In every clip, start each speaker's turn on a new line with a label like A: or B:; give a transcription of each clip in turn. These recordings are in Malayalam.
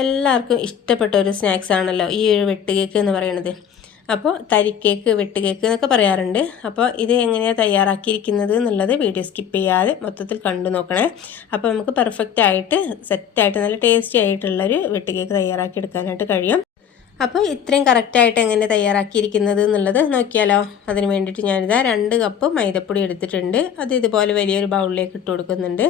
A: എല്ലാവർക്കും ഇഷ്ടപ്പെട്ട ഒരു സ്നാക്സ് ആണല്ലോ ഈ ഒരു വെട്ട് കേക്ക് എന്ന് പറയുന്നത്. അപ്പോൾ തരിക്കേക്ക് വെട്ട് കേക്ക് എന്നൊക്കെ പറയാറുണ്ട്. അപ്പോൾ ഇത് എങ്ങനെയാണ് തയ്യാറാക്കിയിരിക്കുന്നത് എന്നുള്ളത് വീഡിയോ സ്കിപ്പ് ചെയ്യാതെ മൊത്തത്തിൽ കണ്ടു നോക്കണേ. അപ്പോൾ നമുക്ക് പെർഫെക്റ്റ് ആയിട്ട് സെറ്റായിട്ട് നല്ല ടേസ്റ്റി ആയിട്ടുള്ളൊരു വെട്ട് കേക്ക് തയ്യാറാക്കി എടുക്കാനായിട്ട് കഴിയും. അപ്പോൾ ഇത്രയും കറക്റ്റായിട്ട് എങ്ങനെ തയ്യാറാക്കിയിരിക്കുന്നത് എന്നുള്ളത് നോക്കിയാലോ. അതിന് വേണ്ടിയിട്ട് ഞാനിതാ രണ്ട് കപ്പ് മൈദപ്പൊടി എടുത്തിട്ടുണ്ട്. അത് ഇതുപോലെ വലിയൊരു ബൗളിലേക്ക് ഇട്ട് കൊടുക്കുന്നുണ്ട്.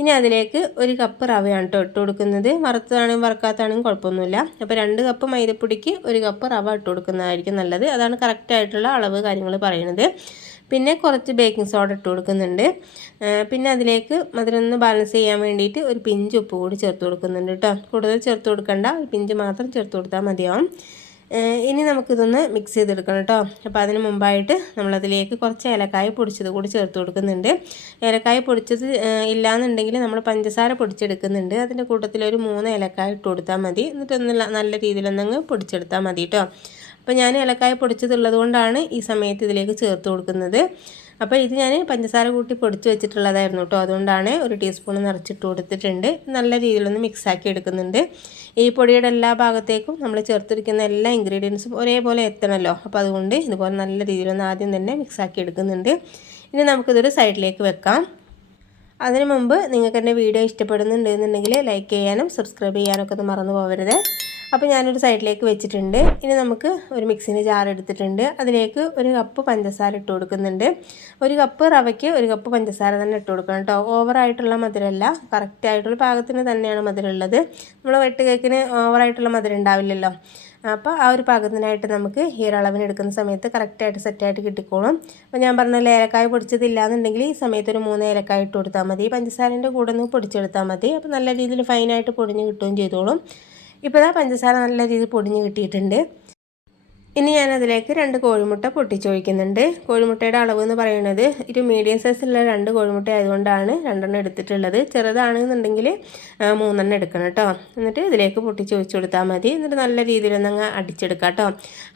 A: ഇനി അതിലേക്ക് ഒരു കപ്പ് റവയാണ് കേട്ടോ ഇട്ട് കൊടുക്കുന്നത്. വറുത്തതാണെങ്കിലും വറുക്കാത്തതാണെങ്കിലും കുഴപ്പമൊന്നുമില്ല. അപ്പോൾ രണ്ട് കപ്പ് മൈദപ്പൊടിക്ക് ഒരു കപ്പ് റവ ഇട്ട് കൊടുക്കുന്നതായിരിക്കും നല്ലത്. അതാണ് കറക്റ്റായിട്ടുള്ള അളവ് കാര്യങ്ങൾ പറയുന്നത്. പിന്നെ കുറച്ച് ബേക്കിംഗ് സോഡ ഇട്ട് കൊടുക്കുന്നുണ്ട്. പിന്നെ അതിലേക്ക് മധുരം ഒന്ന് ബാലൻസ് ചെയ്യാൻ വേണ്ടിയിട്ട് ഒരു പിഞ്ച് ഉപ്പ് കൂടി ചേർത്ത് കൊടുക്കുന്നുണ്ട് കേട്ടോ കൂടുതൽ ചേർത്ത് കൊടുക്കണ്ട ഒരു പിഞ്ച് മാത്രം ചേർത്ത് കൊടുത്താൽ മതിയാവും. ഇനി നമുക്കിതൊന്ന് മിക്സ് ചെയ്തെടുക്കണം കേട്ടോ അപ്പോൾ അതിന് മുമ്പായിട്ട് നമ്മളതിലേക്ക് കുറച്ച് ഏലക്കായ പൊടിച്ചത് കൂടി ചേർത്ത് കൊടുക്കുന്നുണ്ട്. ഏലക്കായ പൊടിച്ചത് ഇല്ലയെന്നുണ്ടെങ്കിൽ നമ്മൾ പഞ്ചസാര പൊടിച്ചെടുക്കുന്നുണ്ട്. അതിന്റെ കൂട്ടത്തിൽ ഒരു മൂന്ന് ഏലക്കായ ഇട്ട് കൊടുത്താൽ മതി. എന്നിട്ടൊന്ന് നല്ല രീതിയിലൊന്നങ്ങ് പൊടിച്ചെടുത്താൽ മതി കേട്ടോ അപ്പോൾ ഞാൻ ഏലക്കായ പൊടിച്ചതുള്ളത് കൊണ്ടാണ് ഈ സമയത്ത് ഇതിലേക്ക് ചേർത്ത് കൊടുക്കുന്നത്. അപ്പോൾ ഇത് ഞാൻ പഞ്ചസാര കൂട്ടി പൊടിച്ച് വെച്ചിട്ടുള്ളതായിരുന്നു കേട്ടോ. അതുകൊണ്ടാണ് ഒരു ടീസ്പൂൺ നിറച്ചിട്ട് കൊടുത്തിട്ടുണ്ട്. നല്ല രീതിയിലൊന്ന് മിക്സാക്കി എടുക്കുന്നുണ്ട്. ഈ പൊടിയുടെ എല്ലാ ഭാഗത്തേക്കും നമ്മൾ ചേർത്തിരിക്കുന്ന എല്ലാ ഇൻഗ്രീഡിയൻസും ഒരേപോലെ എത്തണമല്ലോ അപ്പോൾ അതുകൊണ്ട് ഇതുപോലെ നല്ല രീതിയിലൊന്ന് ആദ്യം തന്നെ മിക്സാക്കി എടുക്കുന്നുണ്ട്. ഇനി നമുക്കിതൊരു സൈഡിലേക്ക് വെക്കാം. അതിനു മുമ്പ് നിങ്ങൾക്ക് എന്റെ വീഡിയോ ഇഷ്ടപ്പെടുന്നുണ്ടെന്നുണ്ടെങ്കിൽ ലൈക്ക് ചെയ്യാനും സബ്സ്ക്രൈബ് ചെയ്യാനൊക്കെ ഒന്ന് മറന്നു പോകരുത് അപ്പോൾ ഞാനൊരു സൈഡിലേക്ക് വെച്ചിട്ടുണ്ട്. ഇനി നമുക്ക് ഒരു മിക്സിന്റെ ജാർ എടുത്തിട്ടുണ്ട്. അതിലേക്ക് ഒരു കപ്പ് പഞ്ചസാര ഇട്ട് കൊടുക്കുന്നുണ്ട്. ഒരു കപ്പ് റവയ്ക്ക് ഒരു കപ്പ് പഞ്ചസാര തന്നെ ഇട്ട് കൊടുക്കണം കേട്ടോ. ഓവറായിട്ടുള്ള മധുരമല്ല. കറക്റ്റായിട്ടുള്ള പാകത്തിന് തന്നെയാണ് മധുരമുള്ളത്. നമ്മൾ വെട്ട് കേക്കിന് ഓവറായിട്ടുള്ള മധുരം ഉണ്ടാവില്ലല്ലോ. അപ്പോൾ ആ ഒരു പാകത്തിനായിട്ട് നമുക്ക് ഈ ഒരു അളവിന് എടുക്കുന്ന സമയത്ത് കറക്റ്റായിട്ട് സെറ്റായിട്ട് കിട്ടിക്കോളും. അപ്പോൾ ഞാൻ പറഞ്ഞ ഏലക്കായ പൊടിച്ചതില്ല എന്നുണ്ടെങ്കിൽ ഈ സമയത്ത് ഒരു മൂന്ന് ഏലക്കായ ഇട്ട് കൊടുത്താൽ മതി. പഞ്ചസാരന്റെ കൂടെ ഒന്ന് പൊടിച്ചെടുത്താൽ മതി. അപ്പോൾ നല്ല രീതിയിൽ ഫൈനായിട്ട് പൊടിഞ്ഞ് കിട്ടുകയും ചെയ്തോളും. ഇപ്പോൾ ഇതാ പഞ്ചസാര നല്ല രീതിയിൽ പൊടിഞ്ഞ് കിട്ടിയിട്ടുണ്ട്. ഇനി ഞാനതിലേക്ക് രണ്ട് കോഴിമുട്ട പൊട്ടിച്ചൊഴിക്കുന്നുണ്ട്. കോഴിമുട്ടയുടെ അളവ് എന്ന് പറയുന്നത് ഒരു മീഡിയം സൈസിലുള്ള രണ്ട് കോഴിമുട്ട ആയതുകൊണ്ടാണ് രണ്ടെണ്ണം എടുത്തിട്ടുള്ളത്. ചെറുതാണെന്നുണ്ടെങ്കിൽ മൂന്നെണ്ണം എടുക്കണം കേട്ടോ. എന്നിട്ട് ഇതിലേക്ക് പൊട്ടിച്ചൊഴിച്ച് കൊടുത്താൽ മതി. എന്നിട്ട് നല്ല രീതിയിലൊന്നങ്ങ് അടിച്ചെടുക്കാം കേട്ടോ.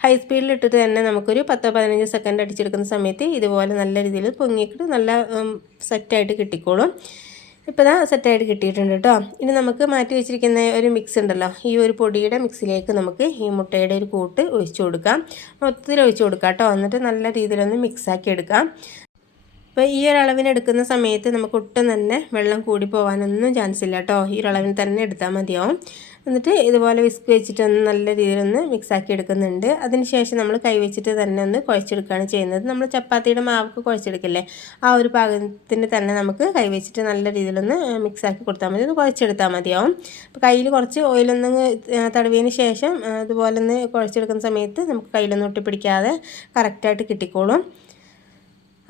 A: ഹൈ സ്പീഡിൽ ഇട്ടിട്ട് തന്നെ നമുക്കൊരു പത്തോ പതിനഞ്ച് സെക്കൻഡ് അടിച്ചെടുക്കുന്ന സമയത്ത് ഇതുപോലെ നല്ല രീതിയിൽ പൊങ്ങിയിട്ട് നല്ല സെറ്റായിട്ട് കിട്ടിക്കോളും. ഇപ്പോൾ ഇതാ സെറ്റായിട്ട് കിട്ടിയിട്ടുണ്ട് കേട്ടോ ഇനി നമുക്ക് മാറ്റി വെച്ചിരിക്കുന്ന ഒരു മിക്സ് ഉണ്ടല്ലോ. ഈ ഒരു പൊടിയുടെ മിക്സിലേക്ക് നമുക്ക് ഈ മുട്ടയുടെ ഒരു കൂട്ട് ഒഴിച്ചു കൊടുക്കാം. മൊത്തത്തിൽ ഒഴിച്ചു കൊടുക്കാം കേട്ടോ എന്നിട്ട് നല്ല രീതിയിലൊന്ന് മിക്സാക്കി എടുക്കാം. അപ്പോൾ ഈ ഒരു എടുക്കുന്ന സമയത്ത് നമുക്ക് ഒട്ടും തന്നെ വെള്ളം കൂടി പോകാനൊന്നും ചാൻസ് ഇല്ല കേട്ടോ ഈ ഒരു അളവിന് തന്നെ എടുത്താൽ മതിയാവും. എന്നിട്ട് ഇതുപോലെ വിസ്ക് വെച്ചിട്ടൊന്ന് നല്ല രീതിയിലൊന്ന് മിക്സാക്കി എടുക്കുന്നുണ്ട്. അതിനുശേഷം നമ്മൾ കൈ വെച്ചിട്ട് തന്നെ ഒന്ന് കുഴച്ചെടുക്കുകയാണ് ചെയ്യുന്നത്. നമ്മൾ ചപ്പാത്തിയുടെ മാവൊക്കെ കുഴച്ചെടുക്കില്ലേ? ആ ഒരു പാകത്തിന് തന്നെ നമുക്ക് കൈ വെച്ചിട്ട് നല്ല രീതിയിലൊന്ന് മിക്സാക്കി കൊടുത്താൽ മതി. ഒന്ന് കുഴച്ചെടുത്താൽ മതിയാവും. അപ്പോൾ കയ്യിൽ കുറച്ച് ഓയിലൊന്ന് തടവിയതിന് ശേഷം ഇതുപോലെ ഒന്ന് കുഴച്ചെടുക്കുന്ന സമയത്ത് നമുക്ക് കയ്യിലൊന്നും ഒട്ടിപ്പിടിക്കാതെ കറക്റ്റായിട്ട് കിട്ടിക്കോളും.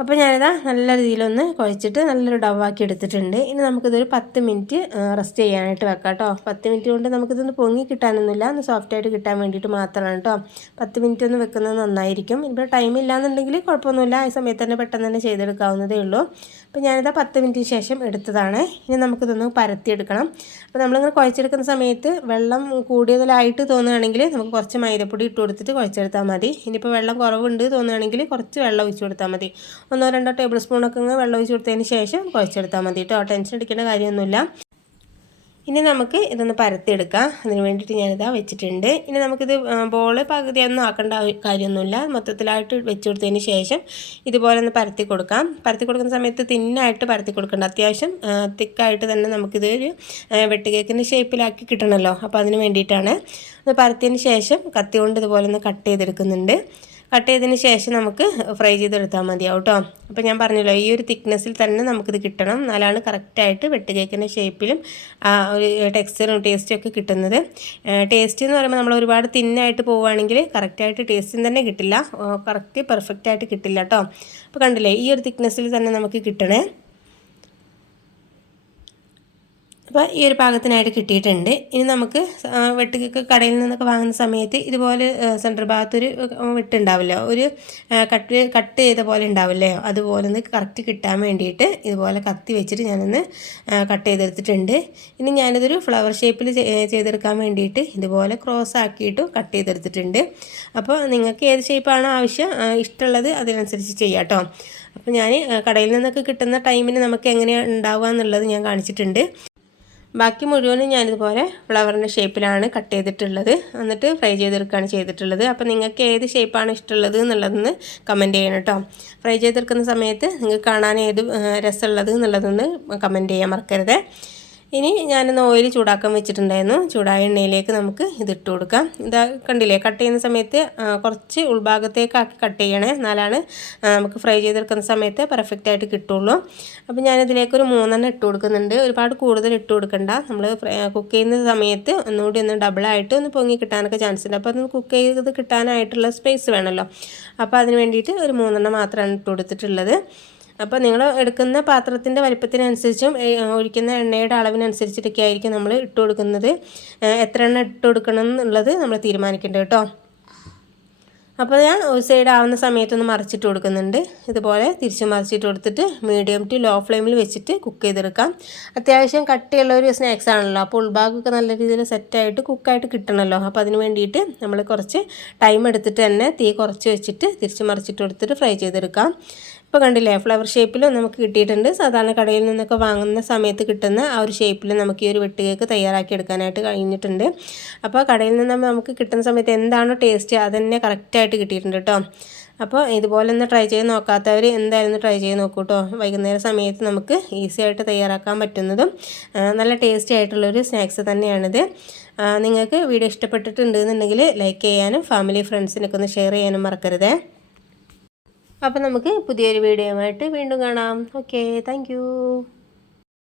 A: അപ്പോൾ ഞാനിതാ നല്ല രീതിയിലൊന്ന് കുഴച്ചിട്ട് നല്ലൊരു ഡവാക്കി എടുത്തിട്ടുണ്ട്. ഇനി നമുക്കിതൊരു പത്ത് മിനിറ്റ് റെസ്റ്റ് ചെയ്യാനായിട്ട് വെക്കാം കേട്ടോ പത്ത് മിനിറ്റ് കൊണ്ട് നമുക്കിതൊന്ന് പൊങ്ങി കിട്ടാനൊന്നുമില്ല. ഒന്ന് സോഫ്റ്റ് ആയിട്ട് കിട്ടാൻ വേണ്ടിയിട്ട് മാത്രമാണ് കേട്ടോ പത്ത് മിനിറ്റ് ഒന്ന് വെക്കുന്നത് നന്നായിരിക്കും. ഇപ്പോൾ ടൈം ഇല്ലാന്നുണ്ടെങ്കിൽ കുഴപ്പമൊന്നുമില്ല. ആ സമയത്ത് തന്നെ പെട്ടെന്ന് തന്നെ ചെയ്തെടുക്കാവുന്നതേ ഉള്ളൂ. അപ്പോൾ ഞാനിതാ പത്ത് മിനിറ്റിന് ശേഷം എടുത്തതാണ്. ഇനി നമുക്കിതൊന്ന് പരത്തിയെടുക്കണം. അപ്പോൾ നമ്മളിങ്ങനെ കുഴച്ചെടുക്കുന്ന സമയത്ത് വെള്ളം കൂടുതലായിട്ട് തോന്നുകയാണെങ്കിൽ നമുക്ക് കുറച്ച് മൈദപ്പൊടി ഇട്ട് കൊടുത്തിട്ട് കുഴച്ചെടുത്താൽ മതി. ഇനിയിപ്പോൾ വെള്ളം കുറവുണ്ട് തോന്നുകയാണെങ്കിൽ കുറച്ച് വെള്ളം ഒഴിച്ചു കൊടുത്താൽ മതി. ഒന്നോ രണ്ടോ ടേബിൾ സ്പൂണൊക്കെ വെള്ളം ഒഴിച്ച് കൊടുത്തതിന് ശേഷം കുഴച്ചെടുത്താൽ മതി കേട്ടോ ടെൻഷൻ അടിക്കേണ്ട കാര്യമൊന്നുമില്ല. ഇനി നമുക്ക് ഇതൊന്ന് പരത്തിയെടുക്കാം. അതിന് വേണ്ടിയിട്ട് ഞാനിതാ വെച്ചിട്ടുണ്ട്. ഇനി നമുക്കിത് ബോൾ പകുതിയൊന്നും ആക്കേണ്ട കാര്യമൊന്നുമില്ല. മൊത്തത്തിലായിട്ട് വെച്ച് കൊടുത്തതിന് ശേഷം ഇതുപോലെ ഒന്ന് പരത്തി കൊടുക്കാം. പരത്തി കൊടുക്കുന്ന സമയത്ത് തിന്നായിട്ട് പരത്തി കൊടുക്കേണ്ട. അത്യാവശ്യം തിക്കായിട്ട് തന്നെ നമുക്കിത് ഒരു വെട്ടുകേക്കിന്റെ ഷേപ്പിലാക്കി കിട്ടണമല്ലോ അപ്പോൾ അതിന് വേണ്ടിയിട്ടാണ്. ഒന്ന് പരത്തിയതിന് ശേഷം കത്തി കൊണ്ട് ഇതുപോലെ ഒന്ന് കട്ട് ചെയ്തെടുക്കുന്നുണ്ട്. കട്ട് ചെയ്തതിന് ശേഷം നമുക്ക് ഫ്രൈ ചെയ്തെടുത്താൽ മതിയാവും കേട്ടോ അപ്പോൾ ഞാൻ പറഞ്ഞല്ലോ ഈ ഒരു തിക്നെസ്സിൽ തന്നെ നമുക്കിത് കിട്ടണം. എന്നാലാണ് കറക്റ്റായിട്ട് വെട്ട് കേക്കിന്റെ ഷേപ്പിലും ആ ഒരു ടെക്സ്ചറും ടേസ്റ്റും ഒക്കെ കിട്ടുന്നത്. ടേസ്റ്റ് എന്ന് പറയുമ്പോൾ നമ്മൾ ഒരുപാട് തിന്നായിട്ട് പോവുകയാണെങ്കിൽ കറക്റ്റായിട്ട് ടേസ്റ്റും തന്നെ കിട്ടില്ല. കറക്റ്റ് പെർഫെക്റ്റായിട്ട് കിട്ടില്ല കേട്ടോ അപ്പോൾ കണ്ടില്ലേ ഈ ഒരു തിക്നെസ്സിൽ തന്നെ നമുക്ക് കിട്ടണേ. അപ്പോൾ ഈ ഒരു പാകത്തിനായിട്ട് കിട്ടിയിട്ടുണ്ട്. ഇനി നമുക്ക് വെട്ടുകൾക്ക് കടയിൽ നിന്നൊക്കെ വാങ്ങുന്ന സമയത്ത് ഇതുപോലെ സെന്റർ ഭാഗത്തൊരു വെട്ടുണ്ടാവില്ല. ഒരു കട്ട് കട്ട് ചെയ്ത പോലെ ഉണ്ടാവില്ലേ? അതുപോലെ ഒന്ന് കറക്റ്റ് കിട്ടാൻ വേണ്ടിയിട്ട് ഇതുപോലെ കത്തി വെച്ചിട്ട് ഞാനൊന്ന് കട്ട് ചെയ്തെടുത്തിട്ടുണ്ട്. ഇനി ഞാനിതൊരു ഫ്ലവർ ഷേപ്പിൽ ചെയ്തെടുക്കാൻ വേണ്ടിയിട്ട് ഇതുപോലെ ക്രോസ് ആക്കിയിട്ടും കട്ട് ചെയ്തെടുത്തിട്ടുണ്ട്. അപ്പോൾ നിങ്ങൾക്ക് ഏത് ഷേപ്പാണോ ആവശ്യം ഇഷ്ടമുള്ളത് അതിനനുസരിച്ച് ചെയ്യാം അപ്പോൾ ഞാൻ കടയിൽ നിന്നൊക്കെ കിട്ടുന്ന ടൈമിന് നമുക്ക് എങ്ങനെയാണ് ഉണ്ടാവുക എന്നുള്ളത് ഞാൻ കാണിച്ചിട്ടുണ്ട്. ബാക്കി മുഴുവനും ഞാനിതുപോലെ ഫ്ലവറിന്റെ ഷേപ്പിലാണ് കട്ട് ചെയ്തിട്ടുള്ളത്. എന്നിട്ട് ഫ്രൈ ചെയ്തെടുക്കുകയാണ് ചെയ്തിട്ടുള്ളത്. അപ്പോൾ നിങ്ങൾക്ക് ഏത് ഷേപ്പാണ് ഇഷ്ടമുള്ളത് എന്നുള്ളതെന്ന് കമന്റ് ചെയ്യണം കേട്ടോ. ഫ്രൈ ചെയ്തെടുക്കുന്ന സമയത്ത് നിങ്ങൾക്ക് കാണാൻ ഏത് രസമുള്ളത് എന്നുള്ളതെന്ന് കമന്റ് ചെയ്യാൻ മറക്കരുത്. ഇനി ഞാനൊന്ന് ഓയിൽ ചൂടാക്കാൻ വെച്ചിട്ടുണ്ടായിരുന്നു. ചൂടായ എണ്ണയിലേക്ക് നമുക്ക് ഇതിട്ട് കൊടുക്കാം. ഇതാ കണ്ടില്ലേ കട്ട് ചെയ്യുന്ന സമയത്ത് കുറച്ച് ഉൾഭാഗത്തേക്കാക്കി കട്ട് ചെയ്യണേ. എന്നാലാണ് നമുക്ക് ഫ്രൈ ചെയ്തെടുക്കുന്ന സമയത്ത് പെർഫെക്റ്റ് ആയിട്ട് കിട്ടുള്ളൂ. അപ്പോൾ ഞാനിതിലേക്ക് ഒരു മൂന്നെണ്ണം ഇട്ട് കൊടുക്കുന്നുണ്ട്. ഒരുപാട് കൂടുതൽ ഇട്ട് കൊടുക്കണ്ട. നമ്മൾ കുക്ക് ചെയ്യുന്ന സമയത്ത് ഒന്നുകൂടി ഒന്ന് ഡബിളായിട്ട് ഒന്ന് പൊങ്ങി കിട്ടാനൊക്കെ ചാൻസ് ഉണ്ട്. അപ്പോൾ അത് കുക്ക് ചെയ്ത് കിട്ടാനായിട്ടുള്ള സ്പേസ് വേണമല്ലോ അപ്പോൾ അതിന് വേണ്ടിയിട്ട് ഒരു മൂന്നെണ്ണം മാത്രമാണ് ഇട്ട് കൊടുത്തിട്ടുള്ളത്. അപ്പോൾ നിങ്ങൾ എടുക്കുന്ന പാത്രത്തിന്റെ വലിപ്പത്തിനനുസരിച്ചും ഒഴിക്കുന്ന എണ്ണയുടെ അളവിനനുസരിച്ചിട്ടൊക്കെ ആയിരിക്കും നമ്മൾ ഇട്ട് കൊടുക്കുന്നത്. എത്ര എണ്ണ ഇട്ട് കൊടുക്കണം എന്നുള്ളത് നമ്മൾ തീരുമാനിക്കേണ്ടത് കേട്ടോ. അപ്പോൾ ഞാൻ ഒരു സൈഡ് ആവുന്ന സമയത്തൊന്ന് മറിച്ചിട്ട് കൊടുക്കുന്നുണ്ട്. ഇതുപോലെ തിരിച്ച് മറിച്ചിട്ട് കൊടുത്തിട്ട് മീഡിയം ടു ലോ ഫ്ലെയിമിൽ വെച്ചിട്ട് കുക്ക് ചെയ്തെടുക്കാം. അത്യാവശ്യം കട്ടിയുള്ള ഒരു സ്നാക്സ് ആണല്ലോ. അപ്പോൾ ഉൾഭാഗമൊക്കെ നല്ല രീതിയിൽ സെറ്റായിട്ട് കുക്കായിട്ട് കിട്ടണമല്ലോ അപ്പോൾ അതിന് വേണ്ടിയിട്ട് നമ്മൾ കുറച്ച് ടൈം എടുത്തിട്ട് തന്നെ തീ കുറച്ച് വെച്ചിട്ട് തിരിച്ച് മറിച്ചിട്ട് കൊടുത്തിട്ട് ഫ്രൈ ചെയ്തെടുക്കാം. ഇപ്പോൾ കണ്ടില്ലേ ഫ്ലവർ ഷേപ്പിൽ നമുക്ക് കിട്ടിയിട്ടുണ്ട്. സാധാരണ കടയിൽ നിന്നൊക്കെ വാങ്ങുന്ന സമയത്ത് കിട്ടുന്ന ആ ഒരു ഷേപ്പിൽ നമുക്ക് ഈ ഒരു വെട്ട് കേക്ക് തയ്യാറാക്കി എടുക്കാനായിട്ട് കഴിഞ്ഞിട്ടുണ്ട്. അപ്പോൾ കടയിൽ നിന്ന് നമുക്ക് കിട്ടുന്ന സമയത്ത് എന്താണോ ടേസ്റ്റ് അതന്നെ കറക്റ്റായിട്ട് കിട്ടിയിട്ടുണ്ട് കേട്ടോ അപ്പോൾ ഇതുപോലെ ഒന്ന് ട്രൈ ചെയ്ത് നോക്കാത്തവർ എന്തായാലും ട്രൈ ചെയ്ത് നോക്കൂ കേട്ടോ വൈകുന്നേര സമയത്ത് നമുക്ക് ഈസി ആയിട്ട് തയ്യാറാക്കാൻ പറ്റുന്നതും നല്ല ടേസ്റ്റി ആയിട്ടുള്ളൊരു സ്നാക്സ് തന്നെയാണിത്. നിങ്ങൾക്ക് വീഡിയോ ഇഷ്ടപ്പെട്ടിട്ടുണ്ട് എന്നുണ്ടെങ്കിൽ ലൈക്ക് ചെയ്യാനും ഫാമിലി ഫ്രണ്ട്സിനൊക്കെ ഒന്ന് ഷെയർ ചെയ്യാനും മറക്കരുതേ. അപ്പോൾ നമുക്ക് പുതിയൊരു വീഡിയോയുമായിട്ട് വീണ്ടും കാണാം. Okay thank